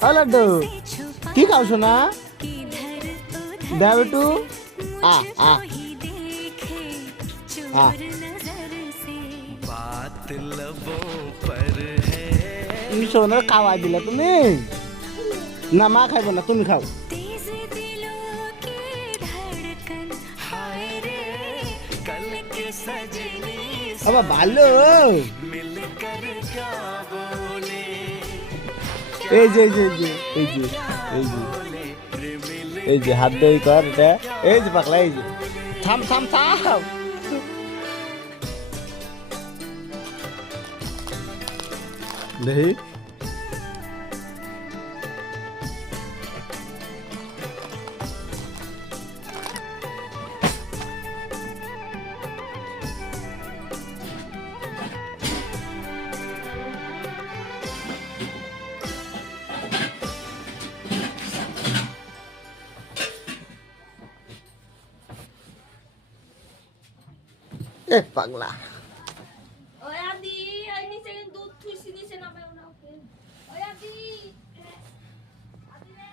ও লাড্ডু কি খাও শোনা দাও একটু আ আ আ সোনা খাওয়াই দিলে তুমি না মা খাইব না তুমি খাও বাবা ভালো এই যে এই যে এই যে এই যে এই যে হাত দিয়ে কর এটা এই যে পাকলা এই যে থাম থাম থাম দেখি এ পাগলা ওই আদি এই নিচে দুধ থুইছি নিচে নামে না ওকে ওই আদি আদি রে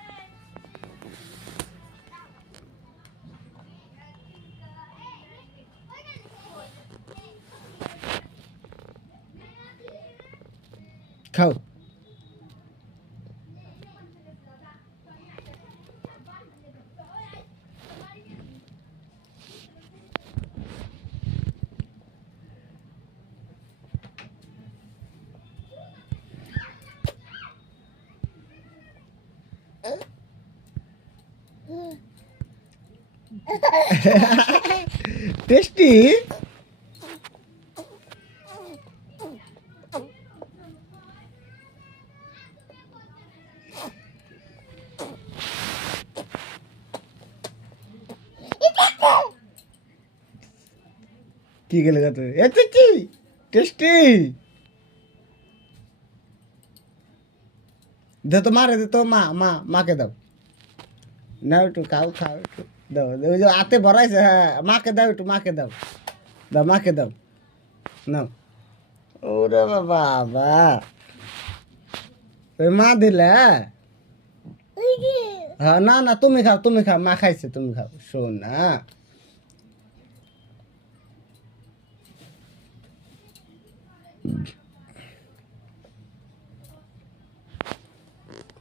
খাও টেস্টি কি গেলে কত এত কি টেস্টি দে তো মারে দে তো মা মা মাকে দাও নাও একটু খাও খাও একটু দাও ওই যে হাতে ভরাইছে হ্যাঁ মাকে দাও একটু মাকে দাও দাও মাকে দাও নাও ওরে বাবা ওই মা দিলে হ্যাঁ না না তুমি খাও মা খাইছে তুমি খাও শোন না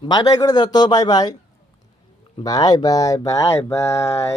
বাই বাই করে দাও তো bye bye bye bye bye bye